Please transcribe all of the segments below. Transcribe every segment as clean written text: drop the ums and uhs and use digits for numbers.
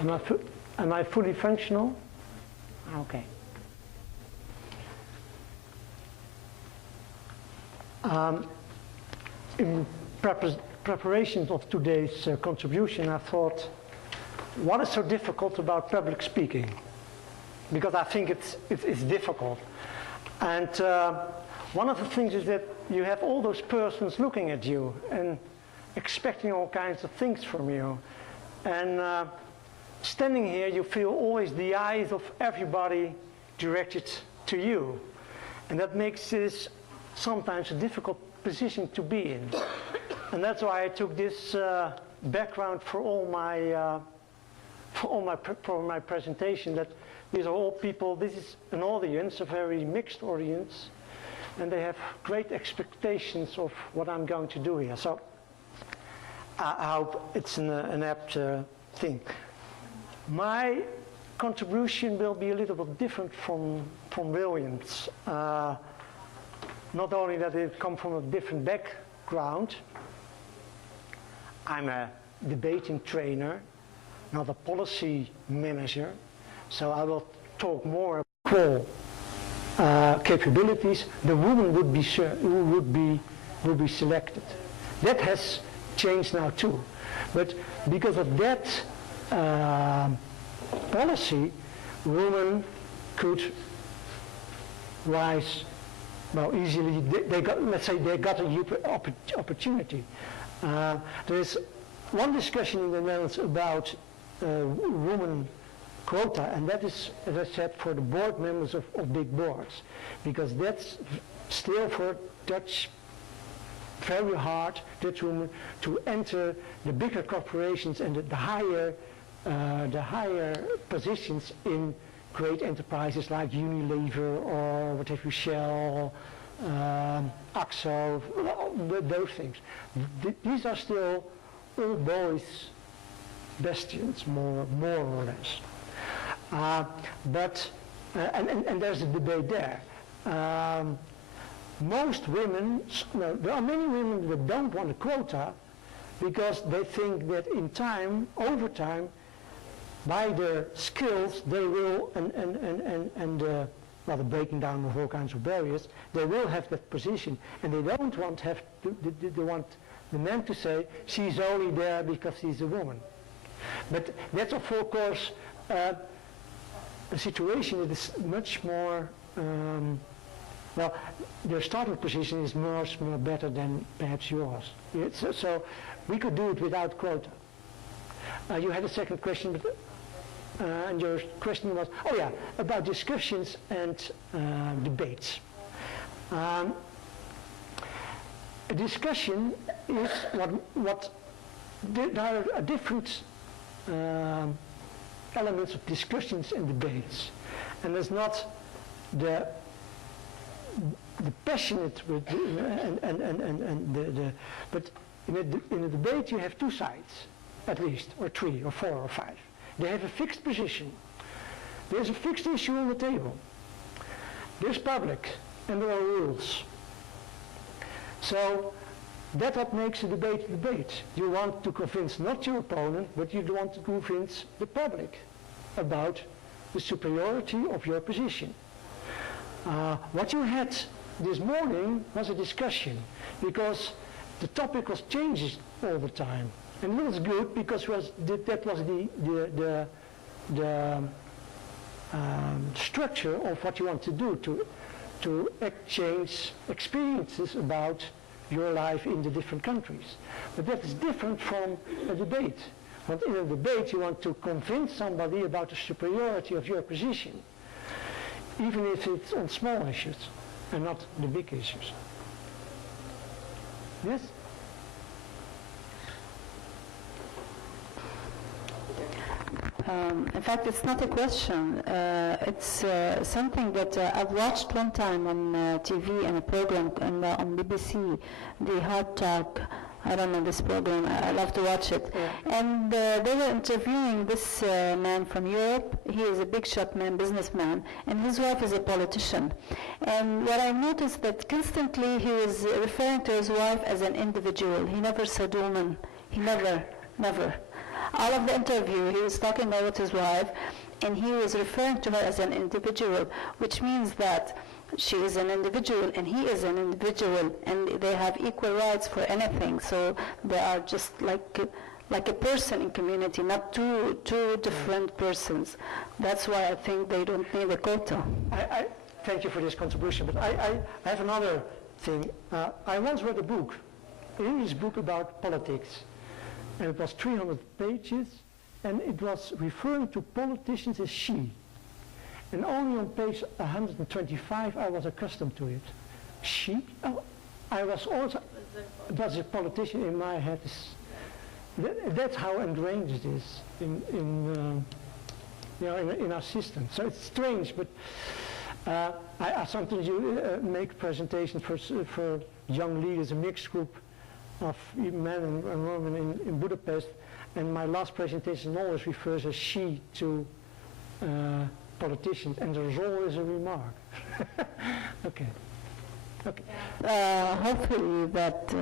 Am I fully functional? Okay. In preparations of today's contribution, I thought, what is so difficult about public speaking? Because I think it's difficult. And one of the things is that you have all those persons looking at you and expecting all kinds of things from you. And standing here, you feel always the eyes of everybody directed to you. And that makes this sometimes a difficult position to be in. And that's why I took this background for my presentation, that these are all people, this is an audience, a very mixed audience, and they have great expectations of what I'm going to do here. So I hope it's an apt thing. My contribution will be a little bit different from William's. Not only that it comes from a different background, I'm a debating trainer, not a policy manager, so I will talk more about capabilities. The woman would be selected. That has changed now too, but because of that policy, women could rise easily. They got, let's say, they got an opportunity. There is one discussion in the Netherlands about women quota, and that is, as I said, for the board members of big boards, because that's still for Dutch, very hard, Dutch women to enter the bigger corporations and the higher positions in great enterprises like Unilever or what have you, Shell, Axo, those things. These are still all boys bastions, more or less. And there's a debate there. Most women, there are many women that don't want a quota because they think that in time, over time, by their skills, they will, the breaking down of all kinds of barriers, they will have that position, and they don't want they want the man to say she's only there because she's a woman. But that's of course a situation that is much more. Their starting position is much more better than perhaps yours. So we could do it without quota. You had a second question, but, and your question was, about discussions and debates. A discussion is there are different elements of discussions and debates, and there's not the passionate with but in a debate you have two sides at least, or three or four or five. They have a fixed position. There's a fixed issue on the table. There's public and there are rules. So that's what makes a debate a debate. You want to convince not your opponent, but you want to convince the public about the superiority of your position. What you had this morning was a discussion, because the topic was changing all the time, and it was good because that was the structure of what you want to do, to exchange experiences about your life in the different countries. But that is different from a debate. But in a debate you want to convince somebody about the superiority of your position, even if it's on small issues and not the big issues. Yes? In fact, it's not a question. It's something that I've watched one time on TV in a program on BBC, the Hard Talk. I don't know this program. I love to watch it. Yeah. And they were interviewing this man from Europe. He is a big shot man, businessman, and his wife is a politician. And what I noticed that constantly he was referring to his wife as an individual. He never said woman. He never. All of the interview, he was talking about his wife, and he was referring to her as an individual, which means that she is an individual and he is an individual, and they have equal rights for anything. So they are just like a person in community, not two different persons. That's why I think they don't need a quota. I thank you for this contribution, but I have another thing. I once read a book, an English book about politics, and it was 300 pages, and it was referring to politicians as she. And only on page 125 I was accustomed to it. She? Oh, I was also, that's a politician in my head. That's how ingrained it is in our system. So it's strange, but I sometimes make presentations for young leaders, a mixed group of men and women in Budapest, and my last presentation always refers as she to politicians, and there's always a remark. Okay. Hopefully that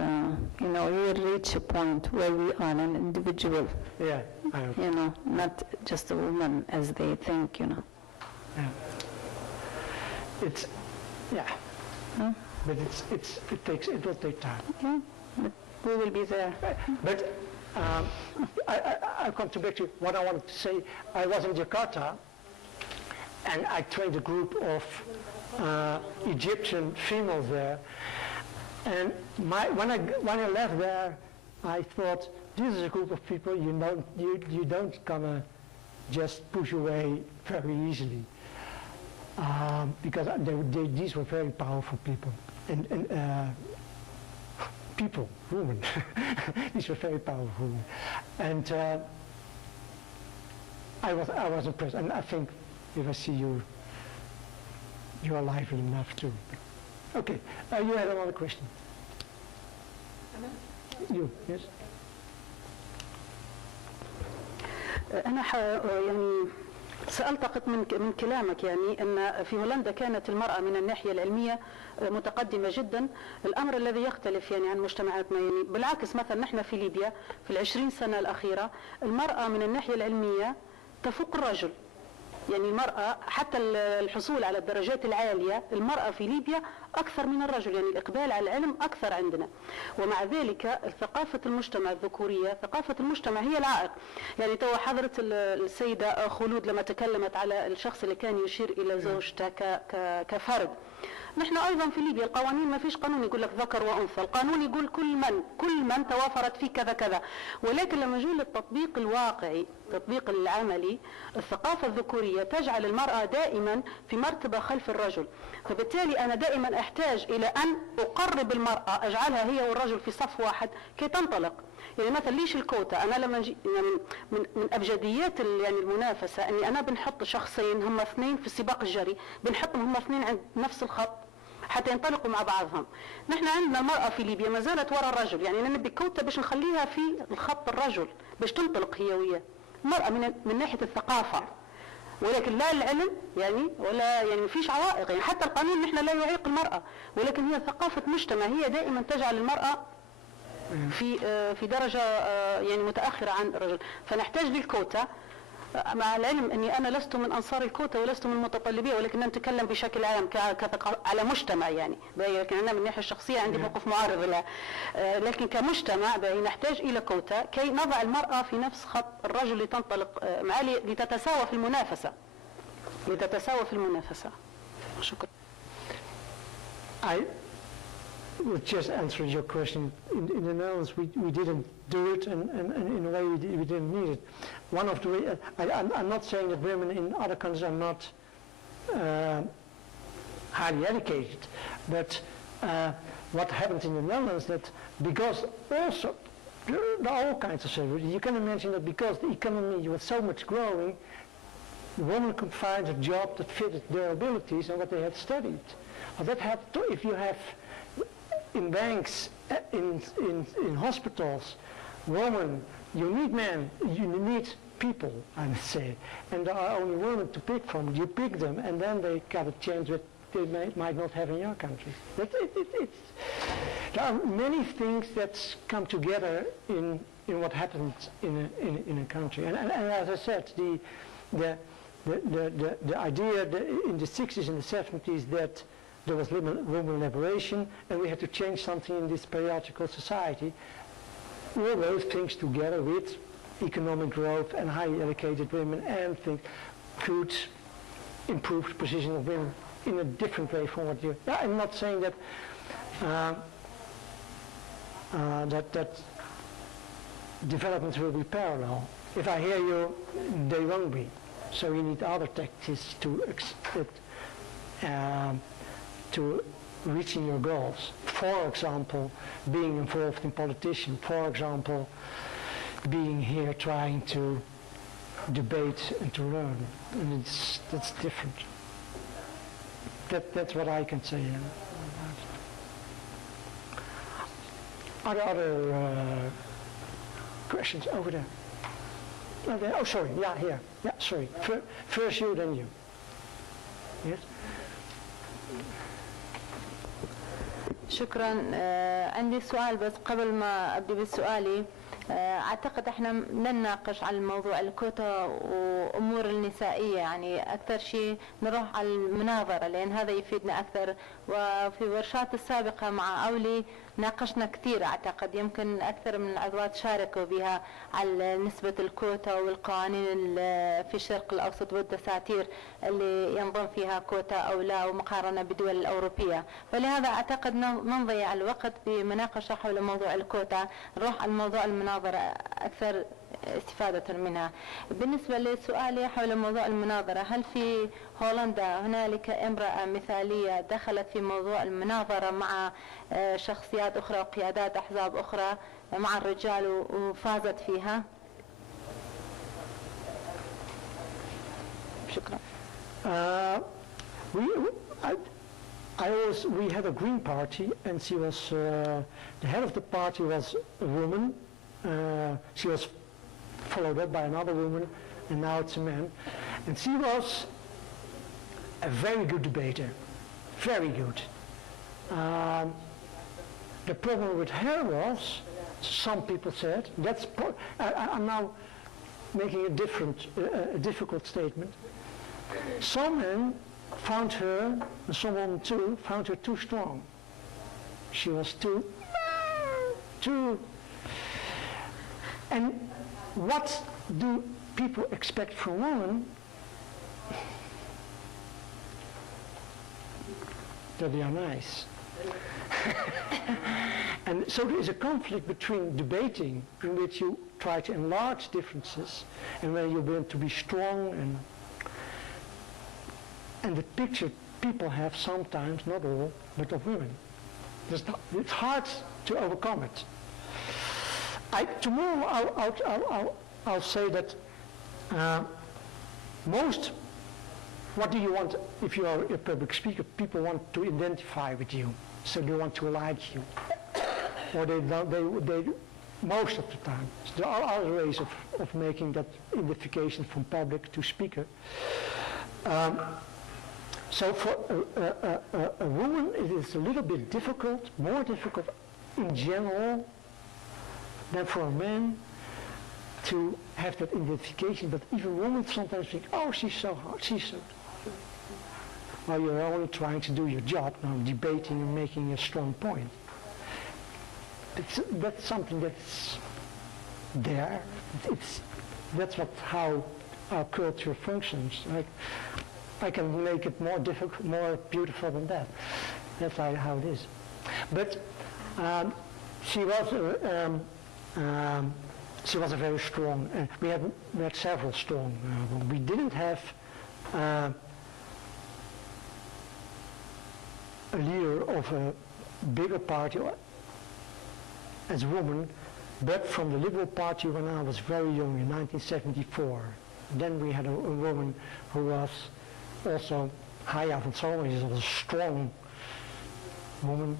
you will reach a point where we are an individual. Yeah, I hope. Not just a woman as they think. Yeah. It's but it will take time. Yeah, but we will be there. But I'll come back to what I wanted to say. I was in Jakarta, and I trained a group of Egyptian females there, and when I left there, I thought, this is a group of people you don't gonna just push away very easily, because these were very powerful people, and women. These were very powerful women, and I was impressed, and I think if I see you, you are lively enough too. Okay, you had another question. You, yes? أنا يعني سألتقط من كلامك يعني أن في هولندا كانت المرأة من الناحية العلمية متقدمة جدا. الأمر الذي يختلف يعني عن مجتمعاتنا يعني بالعكس، مثلا نحن في ليبيا في 20 سنة الأخيرة المرأة من الناحية العلمية تفوق الرجل. يعني المرأة حتى الحصول على الدرجات العالية، المرأة في ليبيا أكثر من الرجل، يعني الإقبال على العلم أكثر عندنا. ومع ذلك ثقافة المجتمع الذكورية، ثقافة المجتمع هي العائق. يعني تو حضرة السيدة خلود لما تكلمت على الشخص اللي كان يشير إلى زوجته كفرد. نحن أيضا في ليبيا القوانين ما فيش قانون يقول لك ذكر وأنثى، القانون يقول كل من توافرت فيه كذا كذا. ولكن لما نجي للتطبيق الواقعي، التطبيق العملي، الثقافة الذكورية تجعل المرأة دائما في مرتبة خلف الرجل. فبالتالي أنا دائما أحتاج إلى أن أقرب المرأة، أجعلها هي والرجل في صف واحد كي تنطلق. يعني مثلا ليش الكوتا؟ أنا لما يعني من أبجديات يعني المنافسة أني أنا بنحط شخصين هم اثنين في السباق الجري، بنحطهم هم اثنين عند نفس الخط حتى ينطلقوا مع بعضهم. نحن عندنا المرأة في ليبيا ما زالت وراء الرجل، يعني نبي كوتا باش نخليها في الخط الرجل باش تنطلق هي وياه. المرأة من ناحية الثقافة، ولكن لا العلم يعني ولا يعني ما فيش عوائق، يعني حتى القانون نحن لا يعيق المرأة، ولكن هي ثقافة مجتمع هي دائما تجعل المرأة في درجة يعني متأخرة عن الرجل. فنحتاج للكوتا، مع العلم أني أنا لست من أنصار الكوتا ولست من المتطلبية، ولكن نتكلم بشكل عام على مجتمع يعني، لكن أنا من الناحية الشخصية عندي موقف معارض لها، لكن كمجتمع نحتاج إلى كوتا كي نضع المرأة في نفس خط الرجل لتنطلق معه لتتساوى في المنافسة. شكرا. Well, just answering your question, in the Netherlands we didn't do it, and in a way we didn't need it. One of the ways, I'm not saying that women in other countries are not highly educated, but what happens in the Netherlands that because also there are all kinds of services. You can imagine that because the economy was so much growing, the woman could find a job that fitted their abilities and what they had studied. Well, that had to, if you have in banks, in hospitals, women, you need men, you need people, I would say, and there are only women to pick from. You pick them, and then they got a chance that they might not have in your country. There are many things that come together in in what happens in a country. And as I said, the idea in the 60s and the 70s that there was women liberation and we had to change something in this periodical society, all those things together with economic growth and highly educated women and things could improve the position of women in a different way from what you... Yeah, I'm not saying that that developments will be parallel. If I hear you, they won't be. So you need other tactics to reaching your goals. For example, being involved in politicians. For example, being here trying to debate and to learn. And that's different. That's what I can say. Are there other questions over there? Oh, sorry. Yeah, here. Yeah, sorry. First you, then you. Yes. شكرا. عندي سؤال بس قبل ما أبدي بسؤالي. أعتقد احنا لن نناقش على موضوع الكوتا وأمور النسائية، يعني أكثر شيء نروح على المناظرة لأن هذا يفيدنا أكثر. وفي ورشات السابقة مع أولي ناقشنا كثير، أعتقد يمكن أكثر من العضوات شاركوا بها على نسبة الكوتا والقوانين في الشرق الأوسط والدساتير اللي ينضم فيها كوتا أو لا ومقارنة بالدول الأوروبية. فلهذا أعتقد ما نضيع الوقت بمناقشة حول موضوع الكوتا، نروح على موضوع المناظرة أكثر استفادة منها. بالنسبة لسؤالي حول موضوع المناظرة، هل في هولندا هنالك امرأة مثالية دخلت في موضوع المناظرة مع شخصيات أخرى وقيادات أحزاب أخرى مع الرجال وفازت فيها؟ شكرا. We had a Green Party, and she was the head of the party was a woman. She was followed up by another woman, and now it's a man. And she was a very good debater, very good. The problem with her was, some people said, I'm now making a difficult statement. Some men found her, and some women too, found her too strong. She was too. And what do people expect from women? That they are nice. And so there is a conflict between debating, in which you try to enlarge differences, and where you want to be strong, and the picture people have sometimes, not all, but of women. It's hard to overcome it. Tomorrow I'll say that what do you want if you are a public speaker? People want to identify with you, so they want to like you, or they most of the time. So there are other ways of making that identification from public to speaker. So for a woman, it is a little bit difficult, more difficult in general than for a man to have that identification. But even women sometimes think, oh, she's so hard, she's so... Well, you're only trying to do your job, now debating and making a strong point. That's something that's there. That's how our culture functions. Like, I can make it more difficult, more beautiful than that. That's how it is. But she was a very strong. We had several strong. We didn't have a leader of a bigger party as a woman, but from the Liberal Party when I was very young in 1974. Then we had a woman who was also Haya van Solms, she was a strong woman,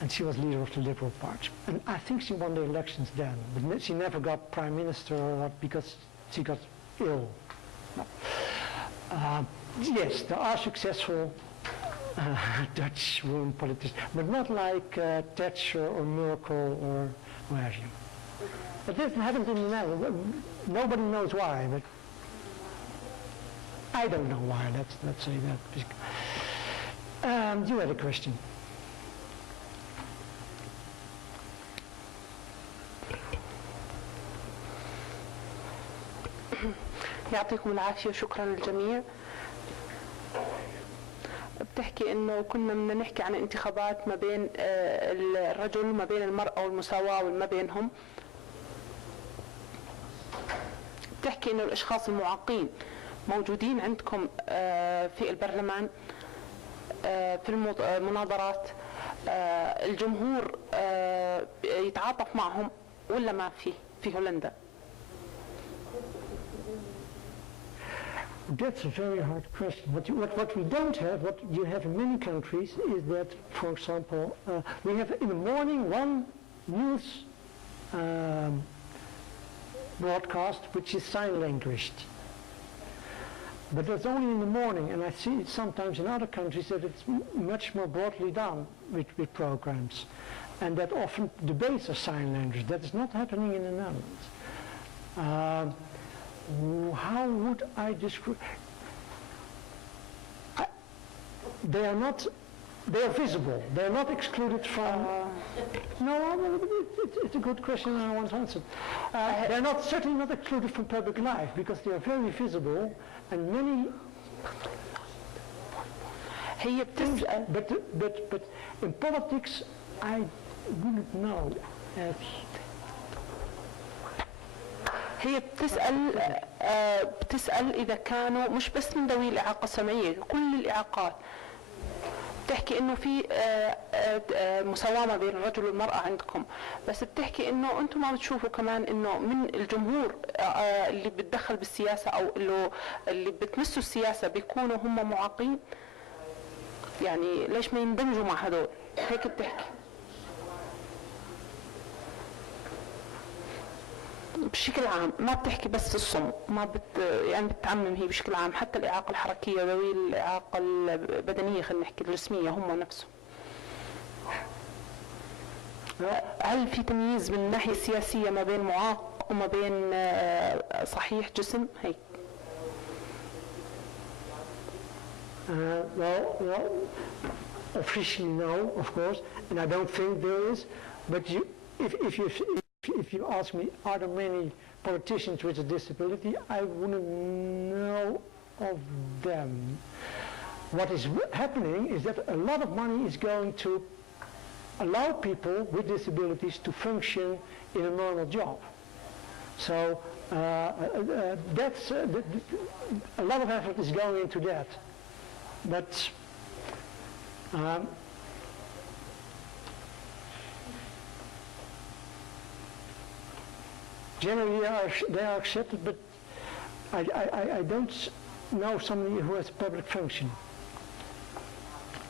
and she was leader of the Liberal Party. And I think she won the elections then, but she never got prime minister or what because she got ill. Yes, there are successful Dutch women politicians, but not like Thatcher or Merkel or where have you. It didn't happen in the Netherlands. Nobody knows why, but I don't know why. Let's say that. You had a question. يعطيكم العافية وشكرا للجميع. بتحكي انه كنا بدنا نحكي عن انتخابات ما بين الرجل وما بين المرأة والمساواة وما بينهم. بتحكي انه الاشخاص المعاقين موجودين عندكم في البرلمان في المناظرات، الجمهور يتعاطف معهم ولا ما في هولندا؟ That's a very hard question. What we don't have, what you have in many countries, is that, for example, we have in the morning one news broadcast which is sign language. But that's only in the morning, and I see it sometimes in other countries that it's much more broadly done with programs, and that often debates are sign language. That is not happening in the Netherlands. How would I describe? They are not. They are visible. They are not excluded from. No, it's a good question, and I want to answer. They are certainly not excluded from public life because they are very visible, and many. But in politics, I wouldn't know. هي بتسأل إذا كانوا مش بس من ذوي الإعاقة السمعية، كل الإعاقات. بتحكي إنه في مساواة ما بين الرجل والمرأة عندكم، بس بتحكي إنه أنتم ما بتشوفوا كمان إنه من الجمهور اللي بتدخل بالسياسة أو اللي بتمسوا السياسة بيكونوا هم معاقين، يعني ليش ما يندمجوا مع هذول؟ هيك بتحكي. بشكل عام ما بتحكي بس الصم، ما يعني بتعمم هي بشكل عام، حتى الإعاقة الحركية ذوي الإعاقة البدنية خلينا نحكي الجسمية هم نفسهم. هل في تمييز من الناحية السياسية ما بين معاق وما بين صحيح جسم هيك؟ Well, officially no, of course, and I don't think there is. But if you ask me, are there many politicians with a disability? I wouldn't know of them. What is happening is that a lot of money is going to allow people with disabilities to function in a normal job. So that's a lot of effort is going into that. But generally they are accepted, but I don't know somebody who has public function.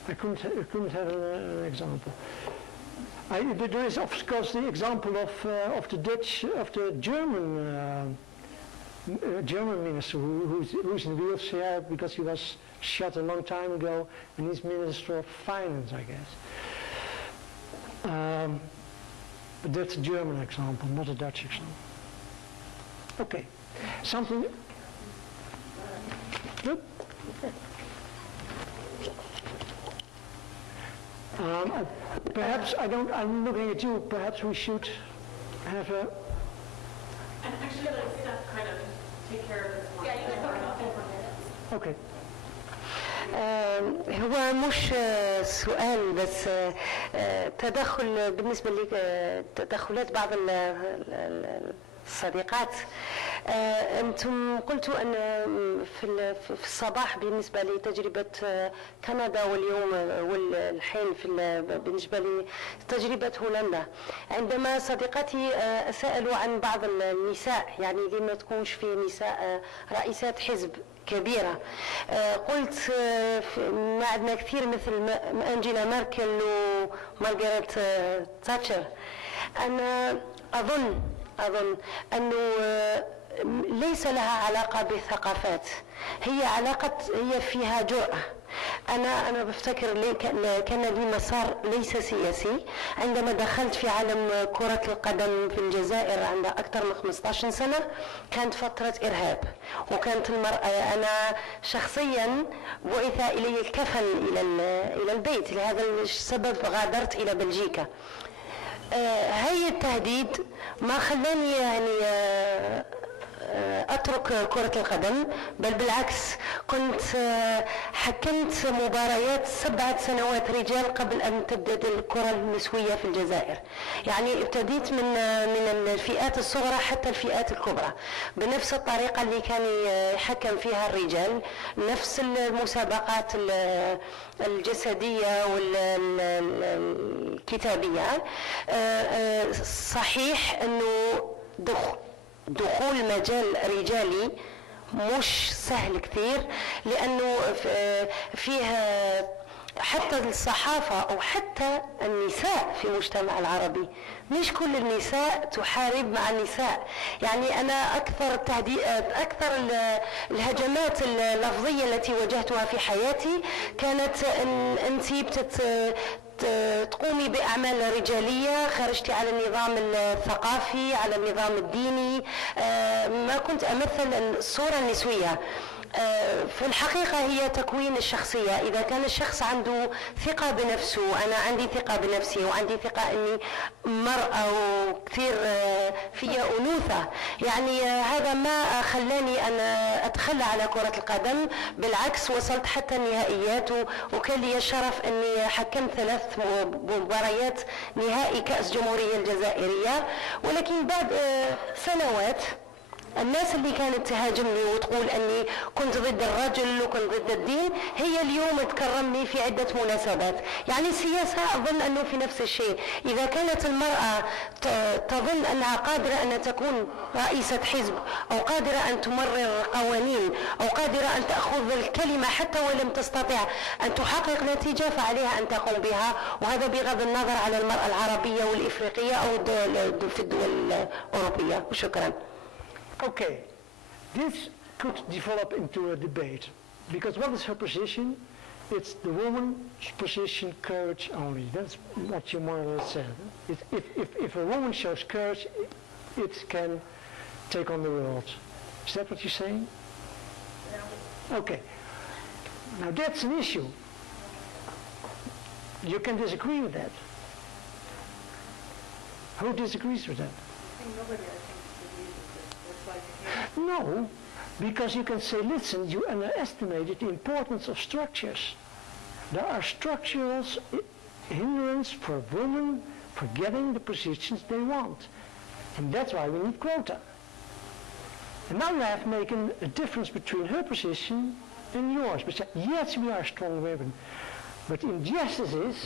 I couldn't have an example. There is of course the example of the German minister who's in a wheelchair because he was shot a long time ago, and he's Minister of Finance, I guess. But that's a German example, not a Dutch example. Okay, something. Good. Perhaps I'm looking at you. Perhaps we should have a. And actually, like Steph kind of take care of this one. Yeah, you can. Okay. هو مش سؤال بس تدخل بالنسبة لتدخلات بعض الصديقات. أنتم قلتوا أن في الصباح بالنسبة لتجربة كندا واليوم والحين بالنسبة لتجربة هولندا، عندما صديقتي سألوا عن بعض النساء، يعني لما تكونش في نساء رئيسات حزب كبيرة، قلت ما عندنا كثير مثل أنجيلا ميركل ومارغريت تاتشر. أنا أظن أنه ليس لها علاقة بالثقافات، هي فيها جرأة. أنا بفتكر كان لي مسار ليس سياسي عندما دخلت في عالم كرة القدم في الجزائر عند أكثر من 15 سنة. كانت فترة إرهاب، وكانت المرأة، أنا شخصيا بعث إلي الكفن إلى البيت، لهذا السبب غادرت إلى بلجيكا. هاي التهديد ما خلاني يعني أترك كرة القدم، بل بالعكس كنت حكمت مباريات 7 سنوات رجال قبل أن تبدأ الكرة النسوية في الجزائر. يعني ابتديت من الفئات الصغرى حتى الفئات الكبرى بنفس الطريقة اللي كان يحكم فيها الرجال، نفس المسابقات الجسدية والكتابية. صحيح أنه دخول مجال رجالي مش سهل كثير، لأنه فيها حتى الصحافة أو حتى النساء في المجتمع العربي، مش كل النساء تحارب مع النساء. يعني أنا أكثر الهجمات اللفظية التي واجهتها في حياتي كانت أن أنت تقومي بأعمال رجالية، خرجتي على النظام الثقافي، على النظام الديني، ما كنت أمثل الصورة النسوية. في الحقيقة هي تكوين الشخصية. إذا كان الشخص عنده ثقة بنفسه، أنا عندي ثقة بنفسي وعندي ثقة أني مرأة وكثير فيها أنوثة، يعني هذا ما خلاني أنا أتخلى على كرة القدم. بالعكس وصلت حتى النهائيات، وكان لي الشرف أني حكمت 3 مباريات نهائي كأس جمهورية الجزائرية. ولكن بعد سنوات الناس اللي كانت تهاجمني وتقول أني كنت ضد الرجل وكنت ضد الدين، هي اليوم تكرمني في عدة مناسبات. يعني السياسة أظن أنه في نفس الشيء. إذا كانت المرأة تظن أنها قادرة أن تكون رئيسة حزب، أو قادرة أن تمرر قوانين، أو قادرة أن تأخذ الكلمة حتى ولم تستطع أن تحقق نتيجة، فعليها أن تقوم بها. وهذا بغض النظر على المرأة العربية والإفريقية أو في الدول الأوروبية. وشكرا. Okay, this could develop into a debate, because what is her position? It's the woman's position, courage only. That's what you more or less said. If a woman shows courage, it can take on the world. Is that what you're saying? Okay. Now that's an issue. You can disagree with that. Who disagrees with that? No, because you can say, listen, you underestimated the importance of structures. There are structural hindrances for women for getting the positions they want. And that's why we need quota. And now you have making a difference between her position and yours. But yes, we are strong women. But injustice is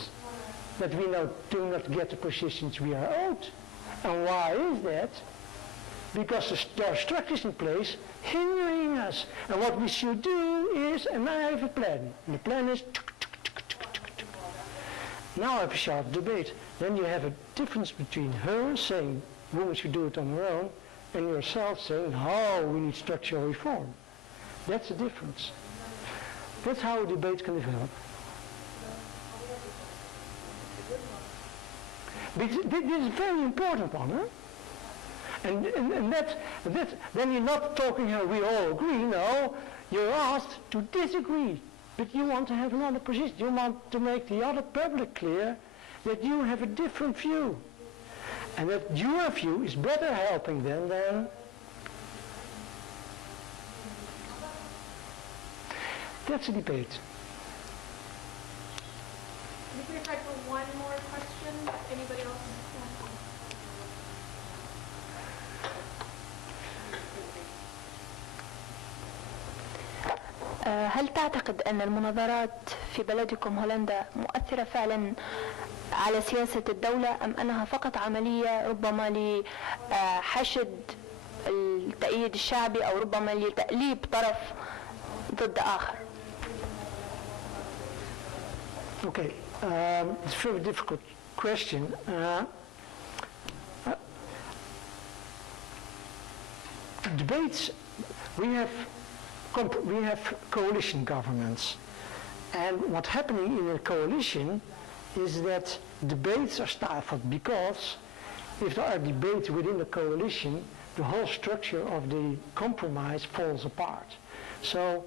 that we do not get the positions we are owed. And why is that? Because there are structures in place hindering us. And what we should do is, and I have a plan. And the plan is, now I have a sharp debate. Then you have a difference between her saying women should do it on their own, and yourself saying, oh, we need structural reform. That's the difference. That's how a debate can develop. This is a very important one, huh? And that, then you're not talking here, we all agree, no, you're asked to disagree, but you want to have another position. You want to make the other public clear that you have a different view, and that your view is better helping them than... That's a debate. I think we have time for one more question. Anybody else? هل تعتقد أن المناظرات في بلدكم هولندا مؤثرة فعلا على سياسة الدولة، أم أنها فقط عملية ربما لحشد التأييد الشعبي أو ربما لتأليب طرف ضد آخر؟ Okay, it's a very difficult question. debates, we have coalition governments. And what's happening in a coalition is that debates are stifled, because if there are debates within the coalition, the whole structure of the compromise falls apart. So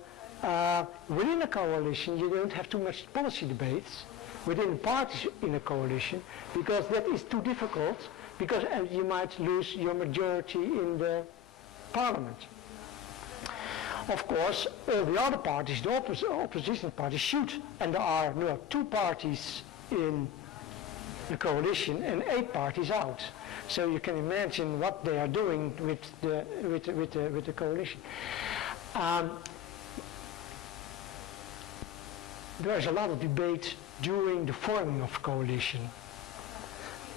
within a coalition, you don't have too much policy debates within parties in a coalition, because that is too difficult, because you might lose your majority in the parliament. Of course, all the other parties, the opposition parties, should, and there are now 2 parties in the coalition and 8 parties out. So you can imagine what they are doing with the coalition. There is a lot of debate during the forming of coalition.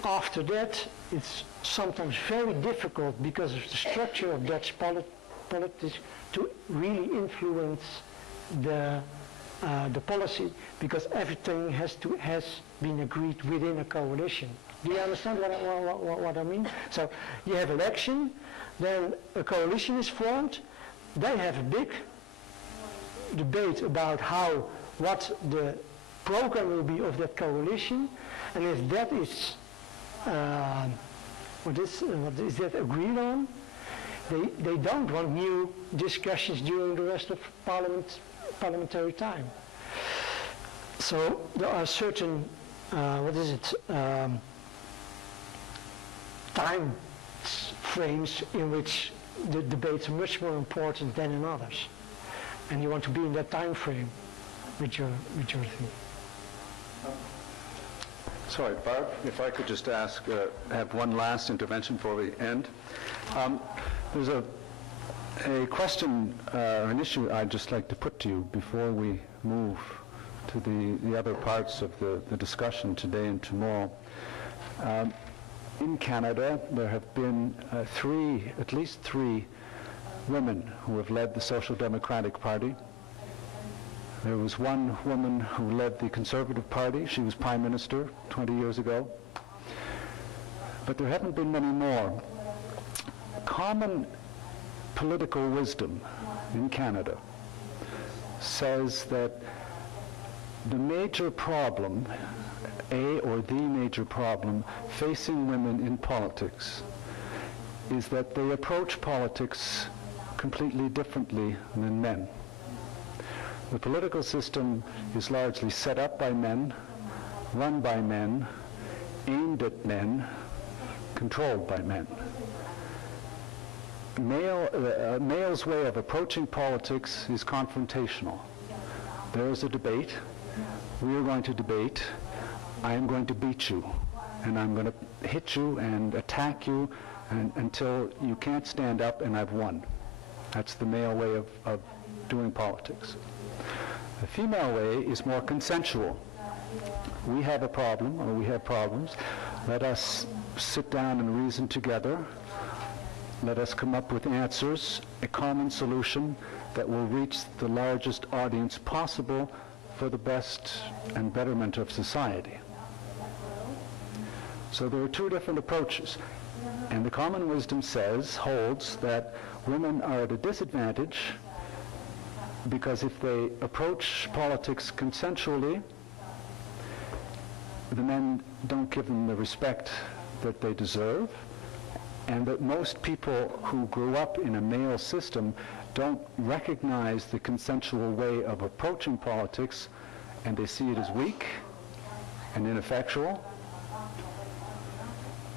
After that, it's sometimes very difficult, because of the structure of Dutch politics, to really influence the policy, because everything has been agreed within a coalition. Do you understand what I mean? So you have election, then a coalition is formed, they have a big debate about what the program will be of that coalition, and if that is what is that agreed on, they don't want new discussions during the rest of parliamentary time. So there are certain time frames in which the debates are much more important than in others, and you want to be in that time frame with your thing. Sorry, Barb, if I could just ask, have one last intervention before we end. There's a question, an issue I'd just like to put to you before we move to the other parts of the discussion today and tomorrow. In Canada, there have been at least three women who have led the Social Democratic Party. There was one woman who led the Conservative Party. She was Prime Minister 20 years ago. But there haven't been many more. Common political wisdom in Canada says that the major problem, or the major problem facing women in politics is that they approach politics completely differently than men. The political system is largely set up by men, run by men, aimed at men, controlled by men. A male's way of approaching politics is confrontational. There is a debate. We are going to debate. I am going to beat you, and I'm going to hit you and attack you until you can't stand up and I've won. That's the male way of doing politics. The female way is more consensual. We have a problem, or we have problems. Let us sit down and reason together. Let us come up with answers, a common solution that will reach the largest audience possible for the best and betterment of society. So there are two different approaches. And the common wisdom holds that women are at a disadvantage because if they approach politics consensually, the men don't give them the respect that they deserve, and that most people who grew up in a male system don't recognize the consensual way of approaching politics, and they see it as weak and ineffectual.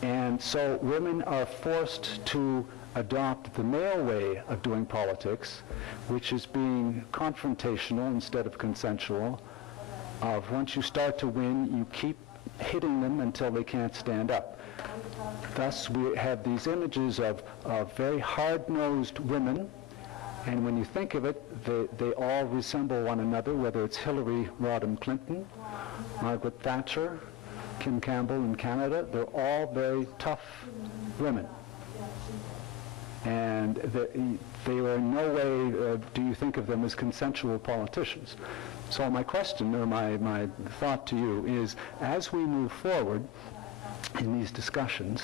And so women are forced to adopt the male way of doing politics, which is being confrontational instead of consensual, of once you start to win, you keep hitting them until they can't stand up. Thus, we have these images of very hard-nosed women, and when you think of it, they all resemble one another, whether it's Hillary Rodham Clinton, Margaret Thatcher, Kim Campbell in Canada. They're all very tough women. And they are in no way do you think of them as consensual politicians. So my question, or my thought to you is, as we move forward in these discussions,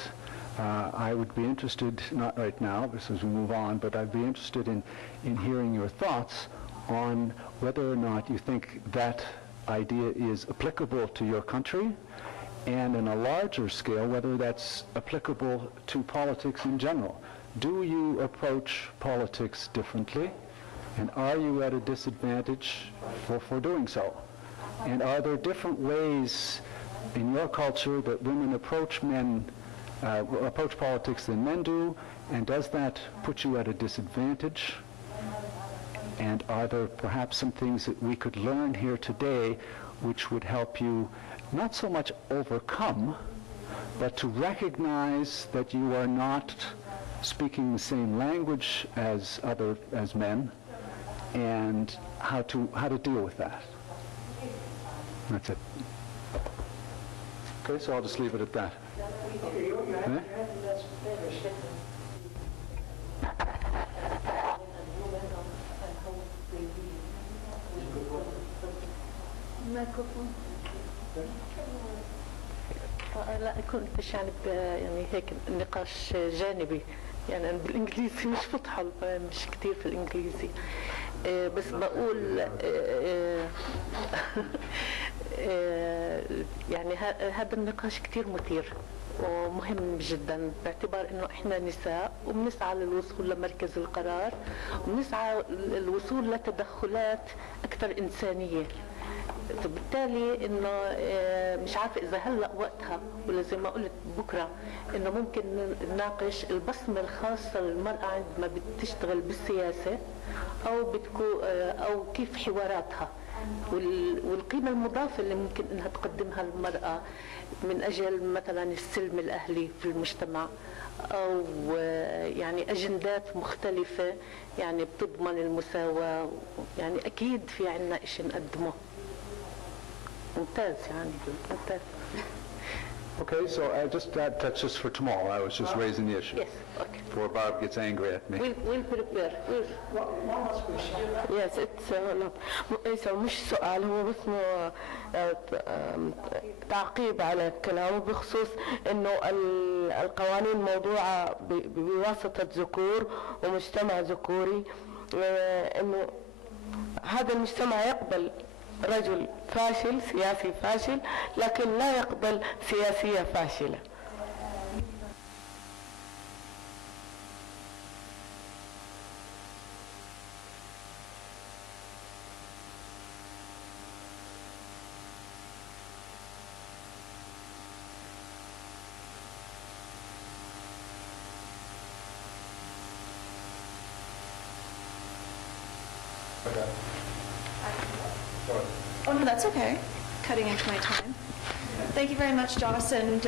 I would be interested, not right now, because as we move on, but I'd be interested in hearing your thoughts on whether or not you think that idea is applicable to your country, and in a larger scale, whether that's applicable to politics in general. Do you approach politics differently? And are you at a disadvantage for doing so? And are there different ways in your culture that women approach politics than men do? And does that put you at a disadvantage? And are there perhaps some things that we could learn here today which would help you not so much overcome, but to recognize that you are not speaking the same language as men, and how to deal with that? That's it. Okay, so I'll just leave it at that. لا كنتش يعني هيك نقاش جانبي، يعني أنا بالإنجليزي مش فطحة، مش كتير في الإنجليزي، بس بقول يعني هذا النقاش كتير مثير ومهم جدا، باعتبار انه احنا نساء وبنسعى للوصول لمركز القرار وبنسعى للوصول لتدخلات اكثر انسانيه. فبالتالي انه مش عارفه اذا هلا وقتها ولا زي ما قلت بكره انه ممكن نناقش البصمه الخاصه للمراه عندما بتشتغل بالسياسه او كيف حواراتها والقيمه المضافه اللي ممكن انها تقدمها المراه من اجل مثلا السلم الاهلي في المجتمع، او يعني اجندات مختلفه يعني بتضمن المساواه. يعني اكيد في عنا شيء نقدمه. ممتاز يعني ممتاز. Okay, so that's just for tomorrow. I was just raising the issue. Yes, okay. Before Barb gets angry at me. We'll prepare. One last question. Yes, it's مش سؤال، هو بس تعقيب على كلامه بخصوص انه القوانين موضوعة بواسطة ذكور ومجتمع ذكوري، انه هذا المجتمع يقبل رجل فاشل سياسي فاشل لكن لا يقبل سياسية فاشلة. Oh, no, that's okay. Cutting into my time. Thank you very much, Joss, and